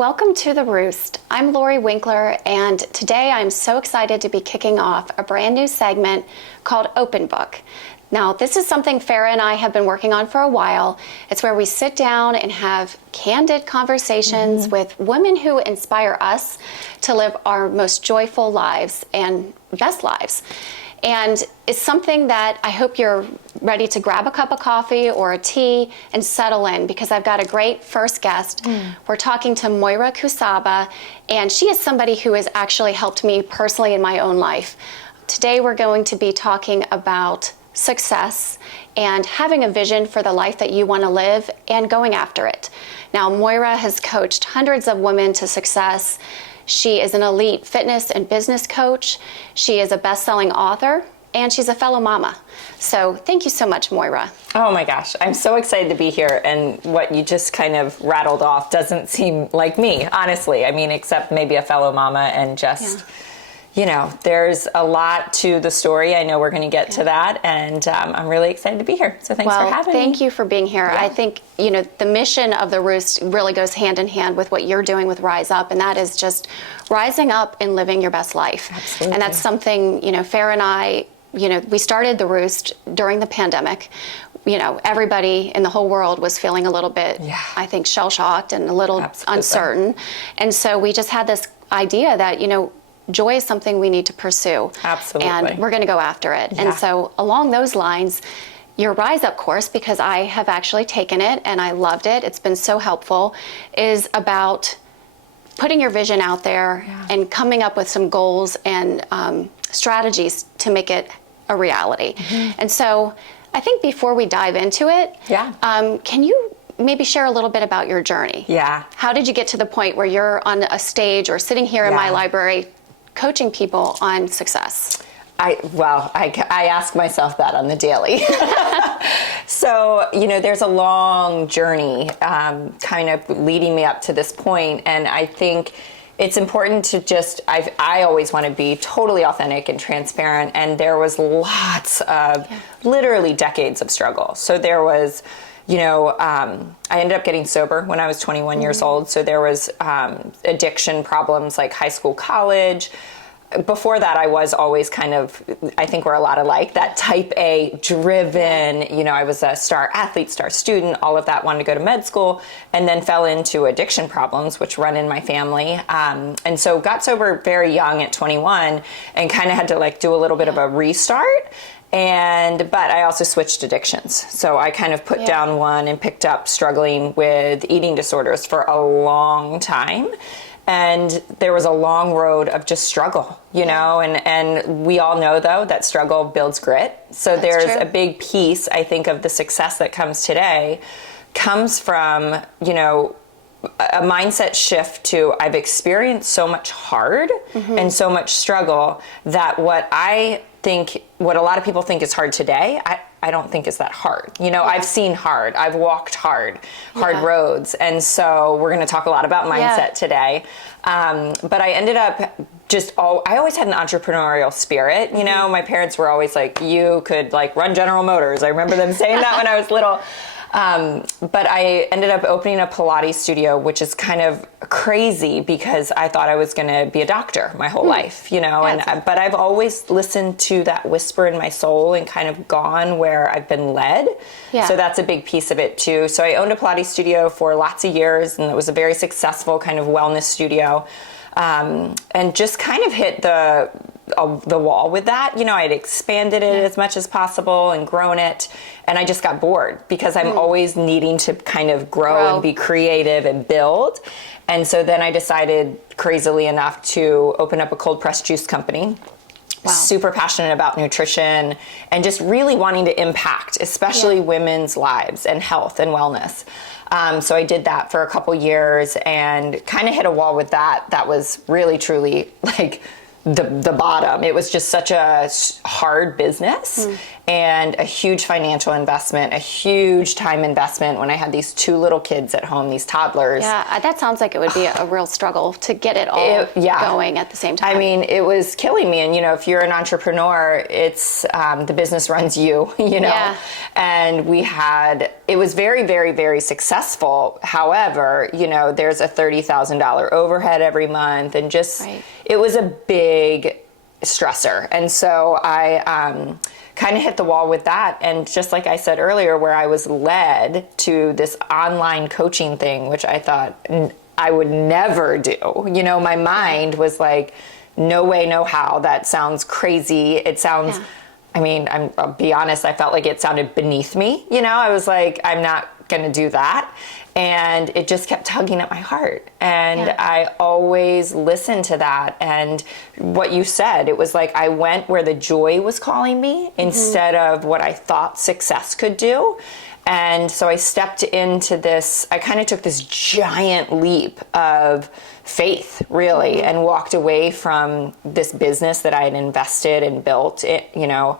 Welcome to the Roost. I'm Lori Winkler, and today I'm so excited to be kicking off a brand new segment called Open Book. Now, this is something Farah and I have been working on for a while. It's where we sit down and have candid conversations with women who inspire us to live our most joyful lives and best lives. And it's something that I hope you're ready to grab a cup of coffee or a tea and settle in, because I've got a great first guest. We're talking to Moira Kucaba, and she is somebody who has actually helped me personally in my own life. Today we're going to be talking about success and having a vision for the life that you want to live and going after it. Now, Moira has coached hundreds of women to success. She is an elite fitness and business coach. She is a best-selling author, and she's a fellow mama. So thank you so much, Moira. Oh my gosh, I'm so excited to be here. And what you just kind of rattled off doesn't seem like me, honestly. I mean, except maybe a fellow mama and just... You know, there's a lot to the story. I know we're going to get to that, and I'm really excited to be here. So thanks for having me. Thank you for being here. I think, you know, the mission of the Roost really goes hand in hand with what you're doing with Rise Up, and that is just rising up and living your best life. Absolutely. And that's something, you know, Farah and I, you know, we started the Roost during the pandemic. You know, everybody in the whole world was feeling a little bit, I think, shell-shocked and a little uncertain. And so we just had this idea that, you know, joy is something we need to pursue. Absolutely. And we're going to go after it. And so along those lines, your Rise Up course, because I have actually taken it and I loved it, it's been so helpful, is about putting your vision out there and coming up with some goals and strategies to make it a reality. And so I think before we dive into it, can you maybe share a little bit about your journey? How did you get to the point where you're on a stage or sitting here in my library coaching people on success? I ask myself that on the daily. So, you know, there's a long journey kind of leading me up to this point. And I think it's important to just, I always want to be totally authentic and transparent. And there was lots of literally decades of struggle. So there was, you know, I ended up getting sober when I was 21 years old. So there was addiction problems like high school, college. Before that, I was always kind of, I think we're a lot alike, that type A driven, you know, I was a star athlete, star student, all of that, wanted to go to med school, and then fell into addiction problems, which run in my family. And so got sober very young at 21 and kind of had to like do a little bit of a restart. But I also switched addictions. So I kind of put down one and picked up struggling with eating disorders for a long time. And there was a long road of just struggle, you know, and we all know, though, that struggle builds grit. So there's a big piece, I think, of the success that comes today comes from, you know, a mindset shift to I've experienced so much hard and so much struggle that what a lot of people think is hard today, I don't think is that hard. You know, I've seen hard, I've walked hard roads. And so we're going to talk a lot about mindset today. But I ended up I always had an entrepreneurial spirit. You know, my parents were always like, you could like run General Motors. I remember them saying that when I was little. But I ended up opening a Pilates studio, which is kind of crazy because I thought I was going to be a doctor my whole life, you know, but I've always listened to that whisper in my soul and kind of gone where I've been led. So that's a big piece of it too. So I owned a Pilates studio for lots of years, and it was a very successful kind of wellness studio. And just kind of hit the wall with that. You know, I'd expanded it as much as possible and grown it. And I just got bored because I'm always needing to kind of grow and be creative and build. And so then I decided, crazily enough, to open up a cold pressed juice company. Super passionate about nutrition and just really wanting to impact, especially women's lives and health and wellness. So I did that for a couple years and kind of hit a wall with that. That was really, truly like the bottom. It was just such a hard business and a huge financial investment, a huge time investment when I had these 2 little kids at home, these toddlers. Yeah, that sounds like it would be a real struggle to get it all going at the same time. I mean, it was killing me. And, you know, if you're an entrepreneur, it's the business runs you, you know. Yeah. And it was very, very, very successful. However, you know, there's a $30,000 overhead every month and just, it was a big stressor. And so I kind of hit the wall with that. And just like I said earlier, where I was led to this online coaching thing, which I thought I would never do. You know, my mind was like, no way, no how. That sounds crazy. It sounds, I mean, I'll be honest, I felt like it sounded beneath me. You know, I was like, I'm not going to do that. And it just kept tugging at my heart. And I always listened to that. And what you said, it was like I went where the joy was calling me instead of what I thought success could do. And so I stepped into this, I kind of took this giant leap of faith, really, and walked away from this business that I had invested and built, you know.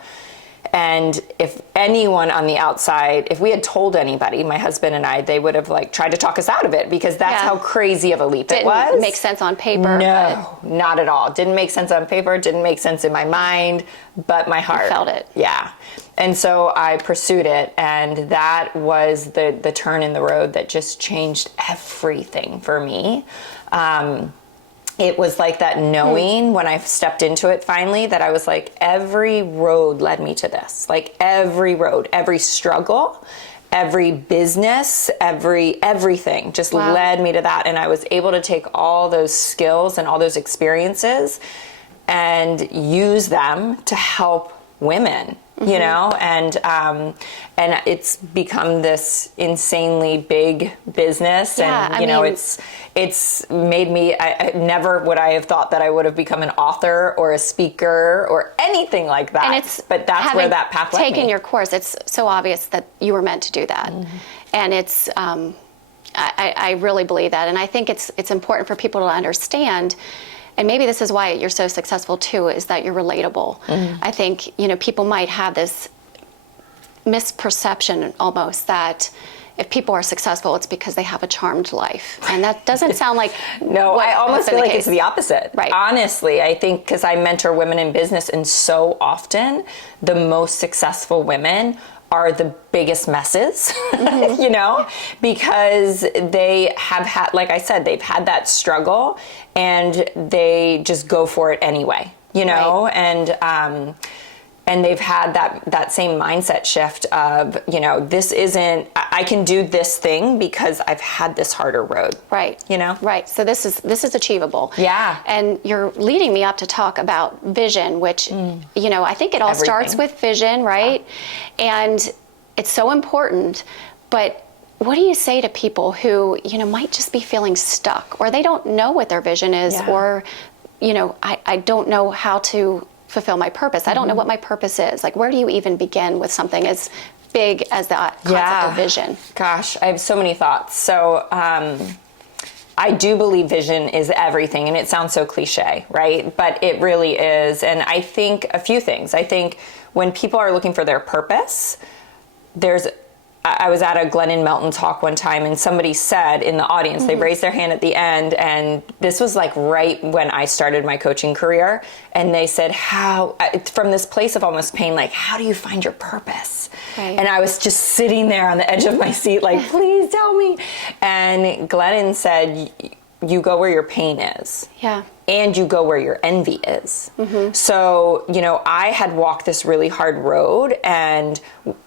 And if anyone on the outside, if we had told anybody, my husband and I, they would have like tried to talk us out of it because that's how crazy of a leap it was. Didn't make sense on paper. No, not at all. Didn't make sense on paper. Didn't make sense in my mind, but my heart. You felt it. Yeah. And so I pursued it, and that was the turn in the road that just changed everything for me. It was like that knowing when I stepped into it finally that I was like, every road led me to this. Like every road, every struggle, every business, everything just led me to that. And I was able to take all those skills and all those experiences and use them to help women. You know, and it's become this insanely big business, and you know, it's made me. I never would I have thought that I would have become an author or a speaker or anything like that. But that's where that path led me. Taking your course, it's so obvious that you were meant to do that, and it's. I really believe that, and I think it's important for people to understand. And maybe this is why you're so successful too, is that you're relatable. I think, you know, people might have this misperception almost that if people are successful, it's because they have a charmed life. And that doesn't sound like No, I almost feel like it's the opposite. Right. Honestly, I think because I mentor women in business, and so often the most successful women are the biggest messes, you know, because they have had, like I said, they've had that struggle and they just go for it anyway, you know, and they've had that same mindset shift of, you know, this isn't, I can do this thing because I've had this harder road. Right. You know? Right. So this is achievable. Yeah. And you're leading me up to talk about vision, which, you know, I think it all starts with vision, right? Yeah. And it's so important, but what do you say to people who, you know, might just be feeling stuck, or they don't know what their vision is, or, you know, I don't know how to fulfill my purpose. I don't know what my purpose is. Like, where do you even begin with something as big as the concept of vision? Gosh, I have so many thoughts. So I do believe vision is everything, and it sounds so cliche, right? But it really is. And I think a few things. I think when people are looking for their purpose, I was at a Glennon Melton talk one time, and somebody said in the audience, they raised their hand at the end, and this was like right when I started my coaching career, and they said, from this place of almost pain, like, how do you find your purpose? Right. And I was just sitting there on the edge of my seat, like, please tell me. And Glennon said, you go where your pain is. Yeah. And you go where your envy is. So, you know, I had walked this really hard road and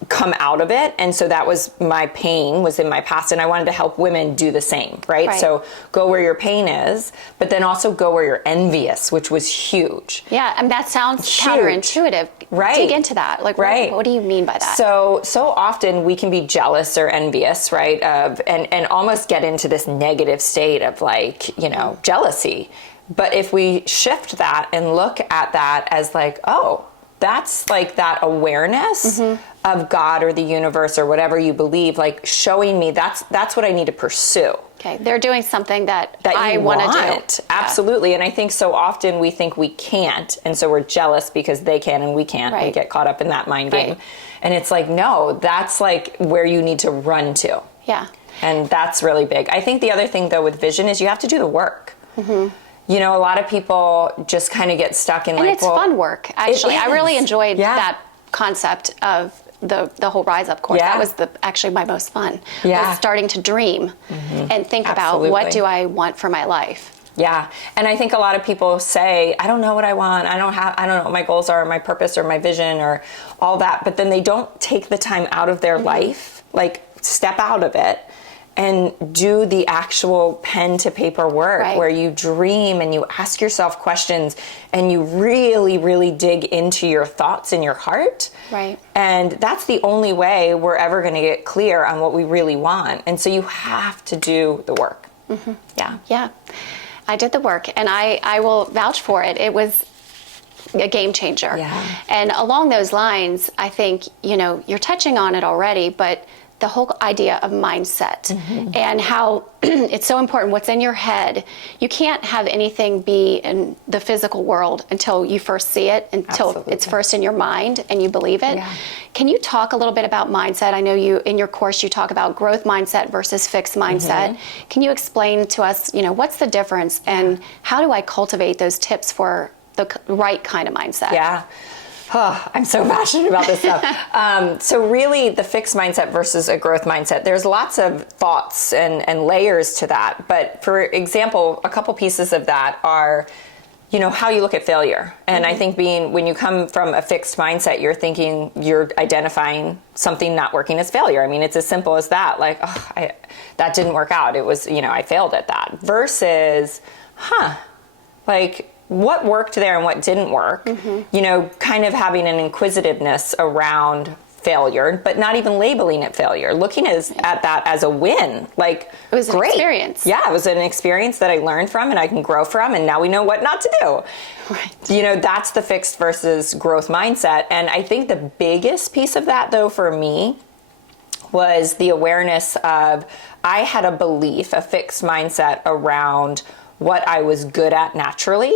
come out of it. And so that was my pain was in my past. And I wanted to help women do the same, right? So go where your pain is, but then also go where you're envious, which was huge. Yeah. And that sounds counterintuitive. Right. Dig into that. Like, what do you mean by that? So often we can be jealous or envious, right? And almost get into this negative state of like, you know, jealousy. But if we shift that and look at that as like, oh, that's like that awareness of God or the universe or whatever you believe, like showing me that's what I need to pursue. Okay, they're doing something that I want want to do. Absolutely. And I think so often we think we can't, and so we're jealous because they can and we can't. Right. We get caught up in that mind game. Right. And it's like, no, that's like where you need to run to. Yeah. And that's really big. I think the other thing though with vision is you have to do the work. Mm-hmm. You know, a lot of people just kind of get stuck in and like, it's fun work, actually. I really enjoyed Yeah. that concept of the whole Rise Up course. Yeah. That was actually my most fun. Yeah. Was starting to dream and think Absolutely. about what do I want for my life. Yeah. And I think a lot of people say, I don't know what I want. I don't know what my goals are, or my purpose or my vision or all that. But then they don't take the time out of their life, like step out of it and do the actual pen to paper work Right. where you dream and you ask yourself questions and you really, really dig into your thoughts in your heart. Right. And that's the only way we're ever going to get clear on what we really want. And so you have to do the work. Mm-hmm. Yeah. Yeah. I did the work, and I will vouch for it. It was a game changer. Yeah. And along those lines, I think, you're touching on it already, but the whole idea of mindset and how it's so important what's in your head. You can't have anything be in the physical world until you first see it, until Absolutely. it's first in your mind and you believe it. Yeah. Can you talk a little bit about mindset? I know in your course you talk about growth mindset versus fixed mindset. Can you explain to us, what's the difference and how do I cultivate those tips for the right kind of mindset? Yeah. Oh, I'm so passionate about this stuff. So really the fixed mindset versus a growth mindset, there's lots of thoughts and layers to that. But for example, a couple pieces of that are, how you look at failure. And I think when you come from a fixed mindset, you're identifying something not working as failure. I mean, it's as simple as that. Like, that didn't work out. It was, I failed at that. Versus, like, what worked there and what didn't work, kind of having an inquisitiveness around failure, but not even labeling it failure, looking at that as a win. Like, it was great. An experience. Yeah, it was an experience that I learned from and I can grow from, and now we know what not to do. Right. That's the fixed versus growth mindset. And I think the biggest piece of that, though, for me, was the awareness of I had a belief, a fixed mindset around what I was good at naturally.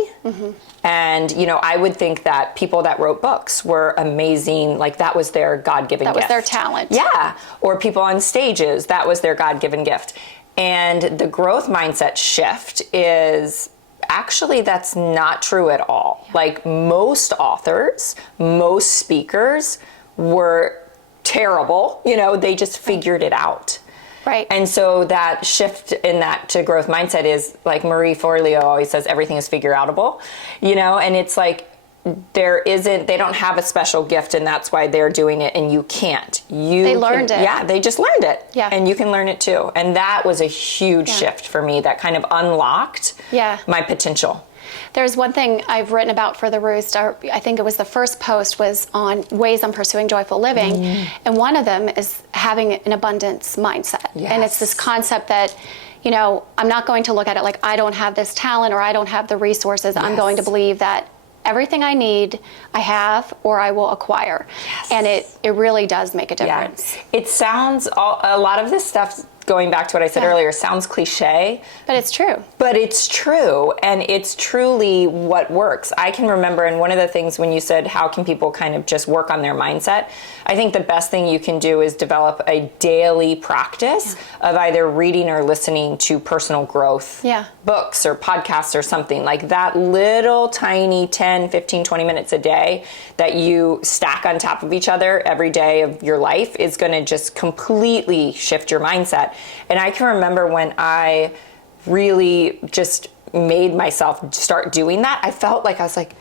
And, I would think that people that wrote books were amazing. Like that was their God-given gift. That was their talent. Yeah. Or people on stages, that was their God-given gift. And the growth mindset shift is actually that's not true at all. Yeah. Like most authors, most speakers were terrible. They just figured it out. Right. And so that shift in that to growth mindset is like Marie Forleo always says, everything is figure outable, and it's like, they don't have a special gift and that's why they're doing it and you can't. They learned it. Yeah, they just learned it. Yeah. And you can learn it too. And that was a huge shift for me that kind of unlocked my potential. There's one thing I've written about for the Roost. I think it was the first post was on ways I'm pursuing joyful living. And one of them is having an abundance mindset. Yes. And it's this concept that, I'm not going to look at it like I don't have this talent or I don't have the resources. Yes. I'm going to believe that everything I need, I have or I will acquire. Yes. And it really does make a difference. Yeah. It sounds, a lot of this stuff, going back to what I said earlier, sounds cliche. But it's true. But it's true, and it's truly what works. I can remember, and one of the things when you said, how can people kind of just work on their mindset? I think the best thing you can do is develop a daily practice of either reading or listening to personal growth books or podcasts or something. Like that little tiny 10, 15, 20 minutes a day that you stack on top of each other every day of your life is going to just completely shift your mindset. And I can remember when I really just made myself start doing that, I felt like I was like,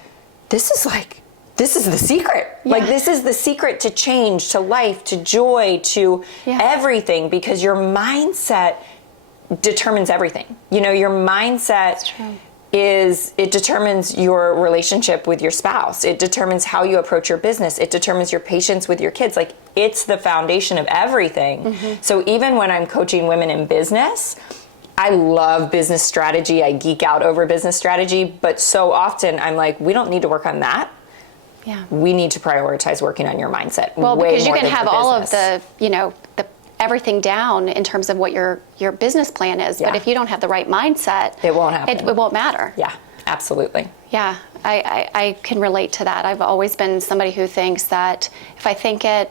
this is the secret. Yeah. Like this is the secret to change, to life, to joy, to everything, because your mindset determines everything. Your mindset it determines your relationship with your spouse. It determines how you approach your business. It determines your patience with your kids. Like it's the foundation of everything. So even when I'm coaching women in business, I love business strategy. I geek out over business strategy, but so often I'm like, we don't need to work on that. Yeah. we need to prioritize working on your mindset. Well, way because you more can than have your all of business. the everything down in terms of what your business plan is. Yeah. But if you don't have the right mindset, It won't happen. It won't matter. Yeah, absolutely. Yeah, I can relate to that. I've always been somebody who thinks that if I think it,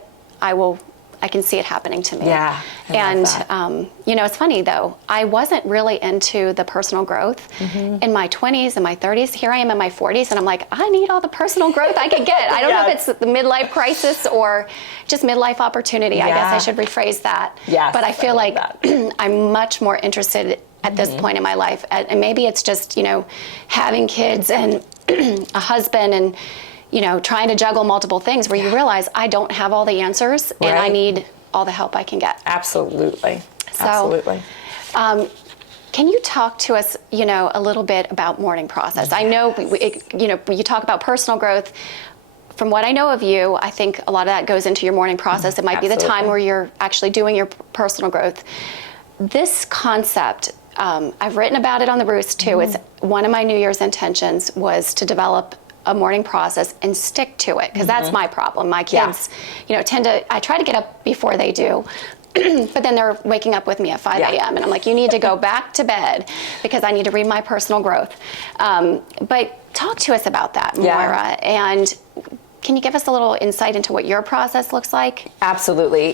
I can see it happening to me. Yeah, I and love that. it's funny though. I wasn't really into the personal growth in my 20s and my 30s. Here I am in my 40s, and I'm like, I need all the personal growth I can get. I don't know if it's the midlife crisis or just midlife opportunity. I guess I should rephrase that. Yes, but I feel like that. I'm much more interested at this point in my life, and maybe it's just having kids and a husband and trying to juggle multiple things where you realize I don't have all the answers and I Right. need all the help I can get. Absolutely. So, Absolutely. Can you talk to us, a little bit about morning process? I know, you talk about personal growth. From what I know of you, I think a lot of that goes into your morning process. It might be the time Absolutely. where you're actually doing your personal growth. This concept, I've written about it on the Roost too. It's one of my New Year's intentions was to develop a morning process and stick to it, because that's my problem. My kids, I try to get up before they do, but then they're waking up with me at 5 a.m. and I'm like, you need to go back to bed because I need to read my personal growth. But talk to us about that, Moira, and can you give us a little insight into what your process looks like? Absolutely.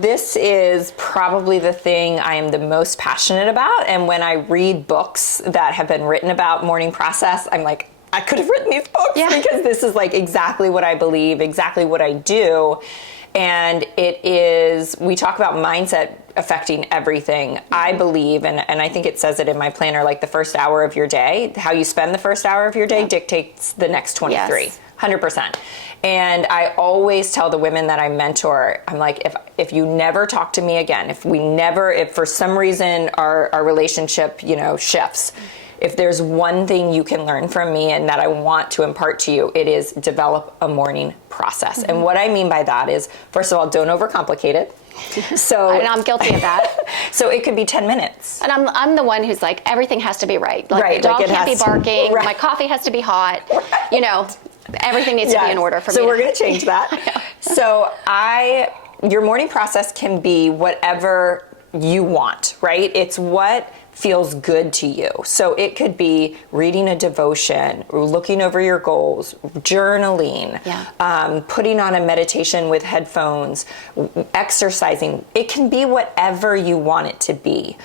This is probably the thing I am the most passionate about. And when I read books that have been written about morning process, I'm like, I could have written these books because this is like exactly what I believe, exactly what I do. And we talk about mindset affecting everything. I believe, and I think it says it in my planner, like the first hour of your day, how you spend the first hour of your day dictates the next 23. Yes. 100%. And I always tell the women that I mentor, I'm like, if you never talk to me again, if for some reason our relationship, shifts, if there's one thing you can learn from me and that I want to impart to you, it is develop a morning process. Mm-hmm. And what I mean by that is, first of all, don't overcomplicate it. So, and I'm guilty of that. So it could be 10 minutes. And I'm the one who's like, everything has to be right. Like the dog can't be barking. Right. My coffee has to be hot. Right. Everything needs to be in order for me. So we're going to change that. So your morning process can be whatever you want, right? It's what feels good to you. So it could be reading a devotion, looking over your goals, journaling, putting on a meditation with headphones, exercising. It can be whatever you want it to be.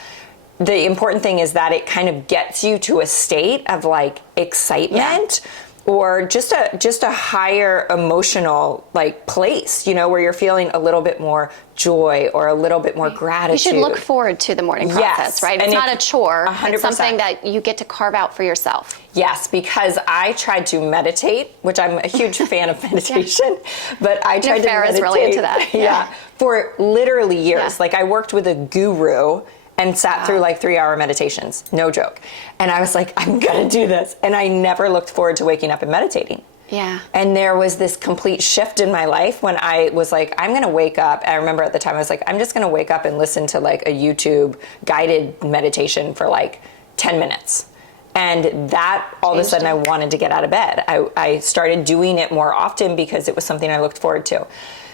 The important thing is that it kind of gets you to a state of like excitement or just a higher emotional like place, where you're feeling a little bit more joy or a little bit more gratitude. You should look forward to the morning process, right? It's not a chore. 100%. It's something that you get to carve out for yourself. Yes, because I tried to meditate, which I'm a huge fan of meditation, but I tried to meditate. Farrah's really into that. For literally years. Like I worked with a guru and sat through like 3-hour meditations. No joke. And I was like, I'm gonna do this. And I never looked forward to waking up and meditating. Yeah. And there was this complete shift in my life when I was like, I'm gonna wake up. I remember at the time I was like, I'm just gonna wake up and listen to like a YouTube guided meditation for like 10 minutes. And that all of a sudden I wanted to get out of bed. I started doing it more often because it was something I looked forward to.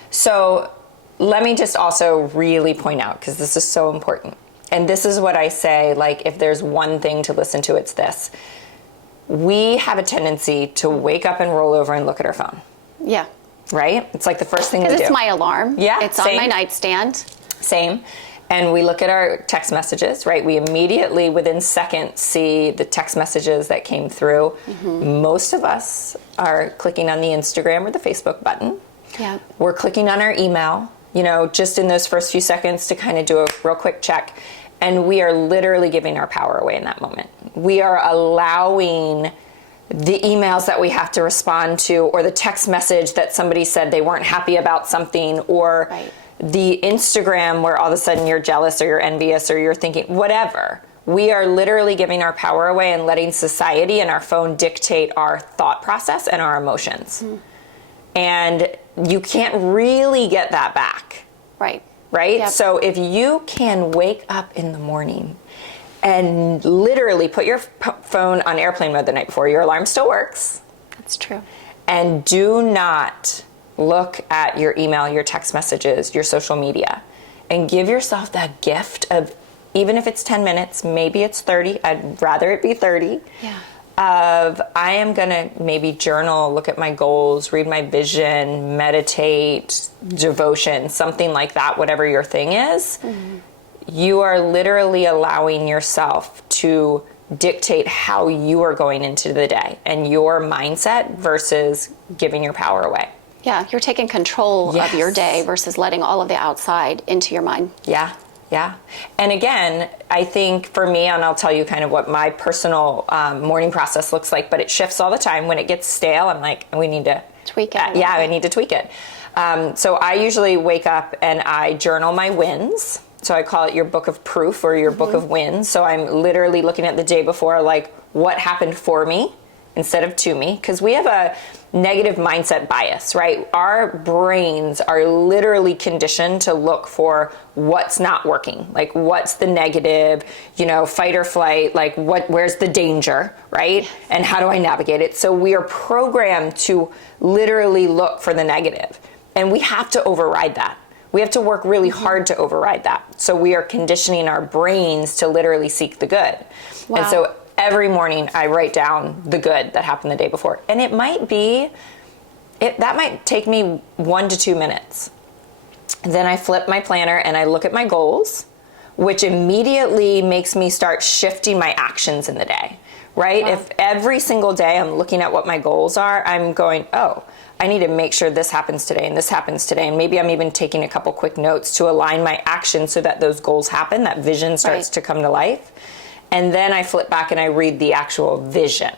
So let me just also really point out, because this is so important. And this is what I say, like, if there's one thing to listen to, it's this. We have a tendency to wake up and roll over and look at our phone. Yeah. Right? It's like the first thing we do. Because it's my alarm. Yeah, it's on my nightstand. Same. And we look at our text messages, right? We immediately, within seconds, see the text messages that came through. Mm-hmm. Most of us are clicking on the Instagram or the Facebook button. Yeah. We're clicking on our email, just in those first few seconds to kind of do a real quick check. And we are literally giving our power away in that moment. We are allowing the emails that we have to respond to, or the text message that somebody said they weren't happy about something, or the Instagram where all of a sudden you're jealous or you're envious or you're thinking, whatever. We are literally giving our power away and letting society and our phone dictate our thought process and our emotions. Mm. And you can't really get that back. Right? Yep. So if you can wake up in the morning and literally put your phone on airplane mode the night before, your alarm still works. That's true. And do not look at your email, your text messages, your social media, and give yourself that gift of, even if it's 10 minutes, maybe it's 30, I'd rather it be 30, of I am gonna maybe journal, look at my goals, read my vision, meditate, devotion, something like that, whatever your thing is. You are literally allowing yourself to dictate how you are going into the day and your mindset versus giving your power away. Yeah, you're taking control of your day versus letting all of the outside into your mind. Yeah. And again, I think for me, and I'll tell you kind of what my personal morning process looks like, but it shifts all the time. When it gets stale, I'm like, we need to tweak it. I need to tweak it. So I usually wake up and I journal my wins. So I call it your book of proof or your book of wins. So I'm literally looking at the day before, like, what happened for me instead of to me, because we have a negative mindset bias, right? Our brains are literally conditioned to look for what's not working, like what's the negative, fight or flight, like where's the danger, right? And how do I navigate it? So we are programmed to literally look for the negative, and we have to override that. We have to work really hard to override that. So we are conditioning our brains to literally seek the good. Wow. And so every morning I write down the good that happened the day before. And it might take me 1 to 2 minutes. Then I flip my planner and I look at my goals, which immediately makes me start shifting my actions in the day, right? Wow. If every single day I'm looking at what my goals are, I'm going, I need to make sure this happens today and this happens today. And maybe I'm even taking a couple quick notes to align my actions so that those goals happen, that vision starts to come to life. And then I flip back and I read the actual vision.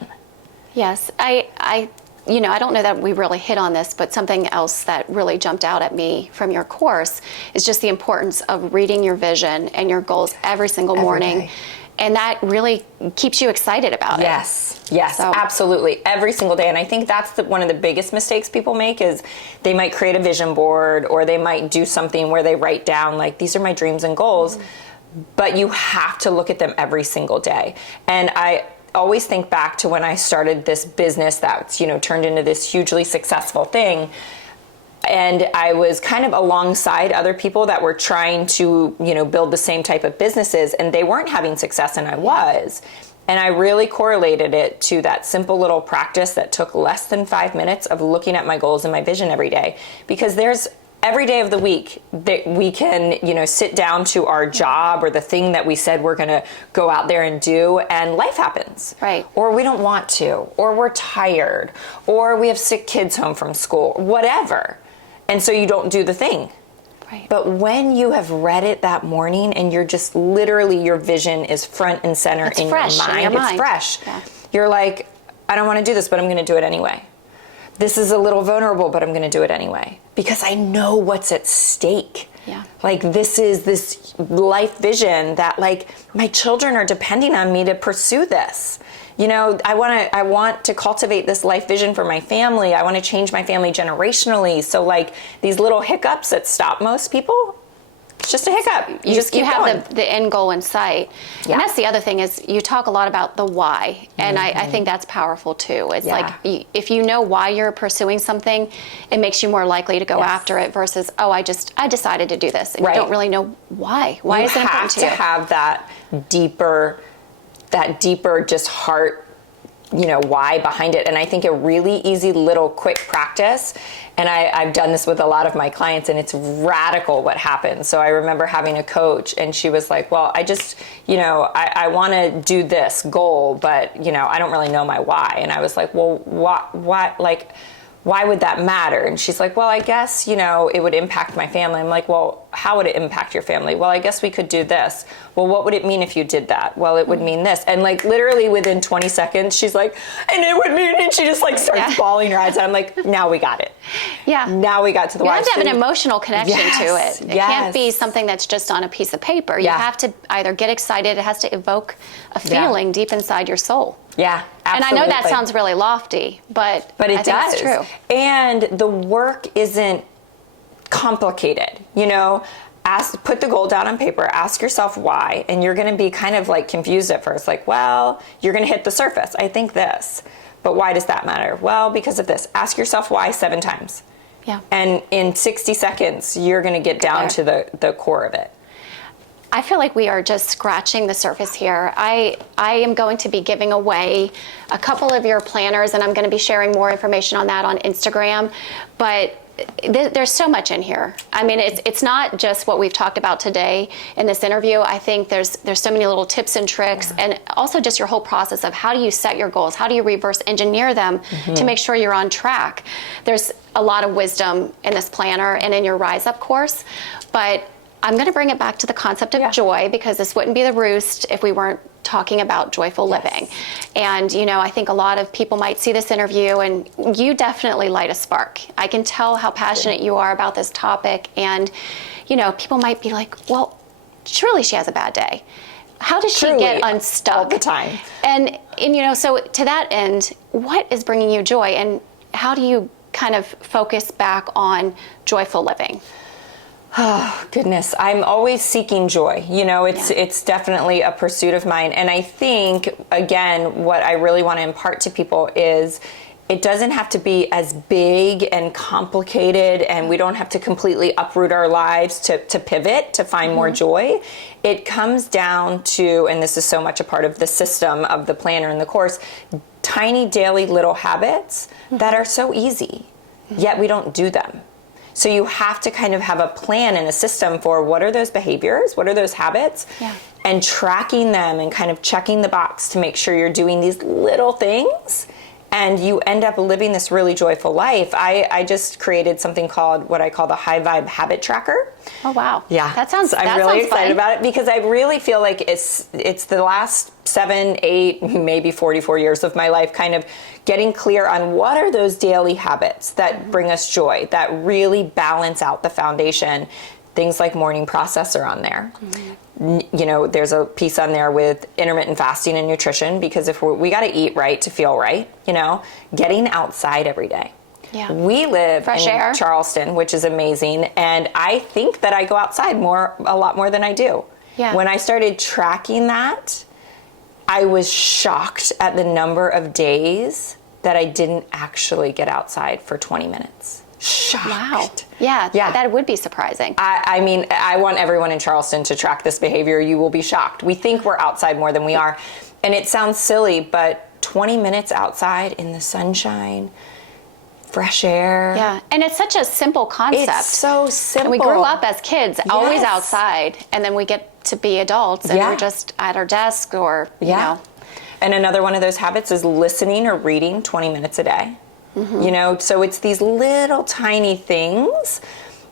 Yes, I don't know that we really hit on this, but something else that really jumped out at me from your course is just the importance of reading your vision and your goals every single morning. Day. And that really keeps you excited about it. Yes, absolutely. Every single day. And I think that's one of the biggest mistakes people make is they might create a vision board, or they might do something where they write down, like, these are my dreams and goals. But you have to look at them every single day. And I always think back to when I started this business that's, turned into this hugely successful thing. And I was kind of alongside other people that were trying to, build the same type of businesses, and they weren't having success, and I was. And I really correlated it to that simple little practice that took less than 5 minutes of looking at my goals and my vision every day. Because there's every day of the week that we can, sit down to our job or the thing that we said we're going to go out there and do, and life happens. Right. Or we don't want to, or we're tired, or we have sick kids home from school, whatever. And so you don't do the thing. Right. But when you have read it that morning and you're just literally, your vision is front and center in your mind. It's fresh. Yeah. You're like, I don't want to do this, but I'm going to do it anyway. This is a little vulnerable, but I'm going to do it anyway. Because I know what's at stake. Yeah. Like, this is this life vision that, like, my children are depending on me to pursue this. I want to cultivate this life vision for my family. I want to change my family generationally. So, like, these little hiccups that stop most people, it's just a hiccup. You just keep going. Have the end goal in sight. Yeah. And that's the other thing is you talk a lot about the why. And I think that's powerful too. It's like if you know why you're pursuing something, it makes you more likely to go after it versus, I decided to do this. And you don't really know why. Why is it important to you? You have to have that deeper just heart, why behind it. And I think a really easy little quick practice, and I've done this with a lot of my clients, and it's radical what happens. So I remember having a coach, and she was like, well, I just, I want to do this goal, but, I don't really know my why. And I was like, well, why would that matter? And she's like, well, I guess, it would impact my family. I'm like, well, how would it impact your family? Well, I guess we could do this. Well, what would it mean if you did that? Well, it would mean this. And like literally within 20 seconds, she's like, and it would mean, and she just like starts bawling her eyes. And I'm like, now we got it. Yeah. Now we got to the why. You have to have an emotional connection to it. It can't be something that's just on a piece of paper. You have to either get excited. It has to evoke a feeling deep inside your soul. Yeah, absolutely. And I know that sounds really lofty, but it I think does. it's true. And the work isn't complicated. Put the goal down on paper, ask yourself why, and you're going to be kind of like confused at first. Like, well, you're going to hit the surface. I think this. But why does that matter? Well, because of this. Ask yourself why 7 times. Yeah. And in 60 seconds, you're going to get down to the core of it. I feel like we are just scratching the surface here. I am going to be giving away a couple of your planners, and I'm going to be sharing more information on that on Instagram. But there's so much in here. I mean, it's not just what we've talked about today in this interview. I think there's so many little tips and tricks, and also just your whole process of how do you set your goals? How do you reverse engineer them to make sure you're on track? There's a lot of wisdom in this planner and in your Rise Up course, but I'm going to bring it back to the concept of joy, because this wouldn't be the Roost if we weren't talking about joyful living. And, you know, I think a lot of people might see this interview, and you definitely light a spark. I can tell how passionate you are about this topic. And, you know, people might be like, well, surely she has a bad day. How does she get unstuck? All the time. And, you know, so to that end, what is bringing you joy, and how do you kind of focus back on joyful living? Oh, goodness. I'm always seeking joy. You know, it's definitely a pursuit of mine. And I think, again, what I really want to impart to people is it doesn't have to be as big and complicated, and we don't have to completely uproot our lives to pivot, to find more joy. It comes down to, and this is so much a part of the system of the planner and the course, tiny daily little habits that are so easy, yet we don't do them. So you have to kind of have a plan and a system for what are those behaviors, what are those habits, and tracking them and kind of checking the box to make sure you're doing these little things, and you end up living this really joyful life. I just created something called what I call the High Vibe Habit Tracker. Oh, wow. Yeah. I'm really excited about it, because I really feel like it's the last 7, 8, maybe 44 years of my life kind of getting clear on what are those daily habits that bring us joy, that really balance out the foundation. Things like morning process are on there. You know, there's a piece on there with intermittent fasting and nutrition, because if we got to eat right to feel right, you know, getting outside every day. Yeah. We live Fresh in air. Charleston, which is amazing, and I think that I go outside a lot more than I do. Yeah. When I started tracking that, I was shocked at the number of days that I didn't actually get outside for 20 minutes. Shocked. Wow. Yeah, that would be surprising. I mean, I want everyone in Charleston to track this behavior. You will be shocked. We think we're outside more than we are. And it sounds silly, but 20 minutes outside in the sunshine, fresh air. Yeah, and it's such a simple concept. It's so simple. And we grew up as kids, always outside, and then we get to be adults, and we're just at our desk or, you know. And another one of those habits is listening or reading 20 minutes a day. You know, so it's these little tiny things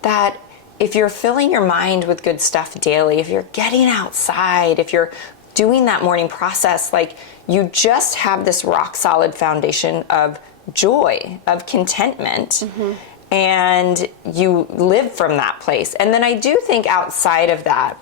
that if you're filling your mind with good stuff daily, if you're getting outside, if you're doing that morning process, like you just have this rock solid foundation of joy, of contentment, and you live from that place. And then I do think outside of that,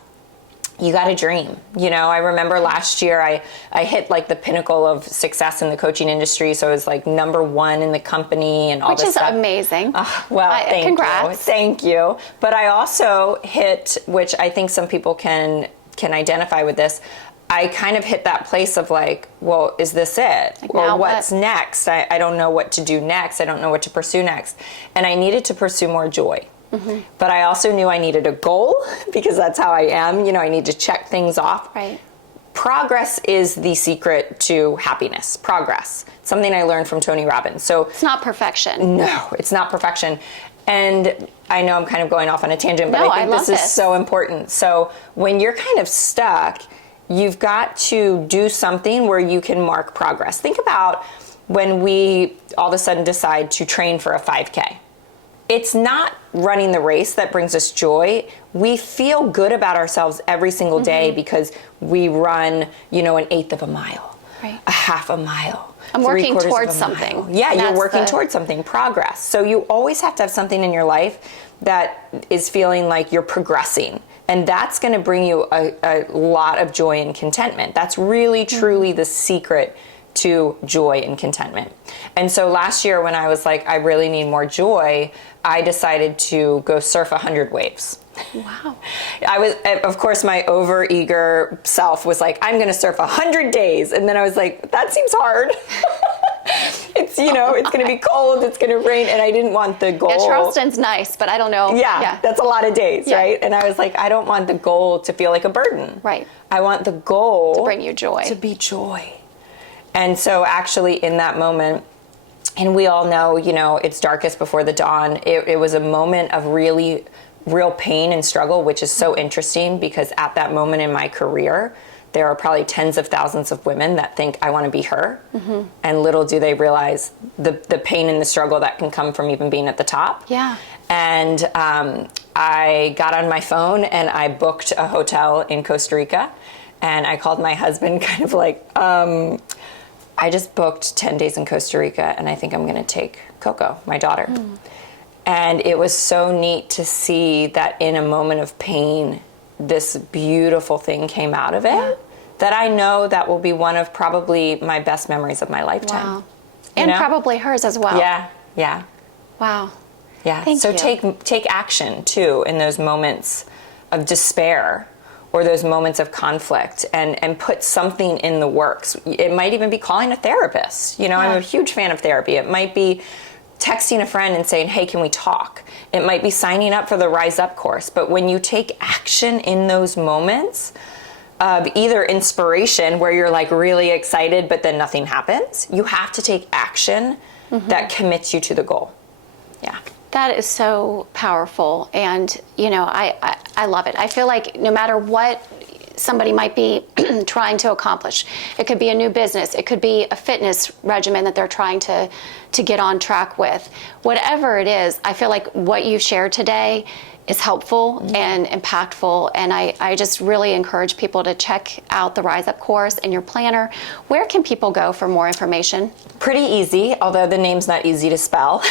you got to dream. You know, I remember last year I hit like the pinnacle of success in the coaching industry. So I was like #1 in the company and all this stuff. Which is amazing. Thank congrats. you. Thank you. But I also hit, which I think some people can identify with this, I kind of hit that place of like, well, is this it? Like, or now what's next? I don't know what to do next. I don't know what to pursue next. And I needed to pursue more joy. But I also knew I needed a goal, because that's how I am. You know, I need to check things off. Right. Progress is the secret to happiness. Progress. Something I learned from Tony Robbins. So It's not perfection. no, it's not perfection. And I know I'm kind of going off on a tangent, but No, I think I this love is this. so important. So when you're kind of stuck, you've got to do something where you can mark progress. Think about when we all of a sudden decide to train for a 5K. It's not running the race that brings us joy. We feel good about ourselves every single day because we run, you know, 1/8 of a mile, a half a mile. I'm working 3/4 of a towards mile. something. Yeah, And you're that's working towards something, progress. So you always have to have something in your life that is feeling like you're progressing. And that's going to bring you a lot of joy and contentment. That's really, truly the secret to joy and contentment. And so last year when I was like, I really need more joy, I decided to go surf 100 waves. Wow. I was, of course, my overeager self was like, I'm going to surf 100 days. And then I was like, that seems hard. it's going to be cold, it's going to rain, and I didn't want the goal. Yeah, Charleston's nice, but I don't know. Yeah, that's a lot of days, Yeah. right? And I was like, I don't want the goal to feel like a burden. Right. I want the goal To bring you joy. To be joy. And so actually in that moment, and we all know, it's darkest before the dawn. It was a moment of real pain and struggle, which is so interesting because at that moment in my career, there are probably tens of thousands of women that think I want to be her. Mm-hmm. And little do they realize the pain and the struggle that can come from even being at the top. Yeah. And I got on my phone and I booked a hotel in Costa Rica. And I called my husband kind of like, I just booked 10 days in Costa Rica and I think I'm going to take Coco, my daughter. Mm. And it was so neat to see that in a moment of pain, this beautiful thing came out of it that I know that will be one of probably my best memories of my lifetime. Wow. And probably hers as well. Yeah. Wow. Yeah. Thank you. Take action too in those moments of despair or those moments of conflict and put something in the works. It might even be calling a therapist. I'm a huge fan of therapy. It might be texting a friend and saying, hey, can we talk? It might be signing up for the Rise Up course. But when you take action in those moments of either inspiration where you're like really excited, but then nothing happens, you have to take action that commits you to the goal. Yeah. That is so powerful. And, I love it. I feel like no matter what somebody might be trying to accomplish, it could be a new business, it could be a fitness regimen that they're trying to get on track with. Whatever it is, I feel like what you shared today is helpful and impactful, and I just really encourage people to check out the Rise Up course and your planner. Where can people go for more information? Pretty easy, although the name's not easy to spell.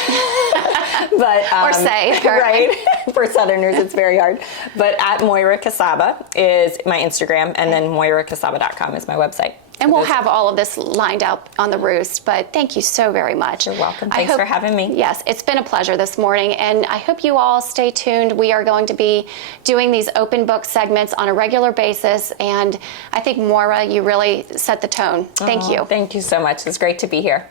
But or say, apparently. Right? For Southerners, it's very hard. But at Moira Kucaba is my Instagram, and then moirakucaba.com is my website. And we'll have all of this lined up on the Roost, but thank you so very much. You're welcome. Thanks for having me. Yes, it's been a pleasure this morning, and I hope you all stay tuned. We are going to be doing these open book segments on a regular basis, and I think, Moira, you really set the tone. Thank you. Thank you so much. It's great to be here.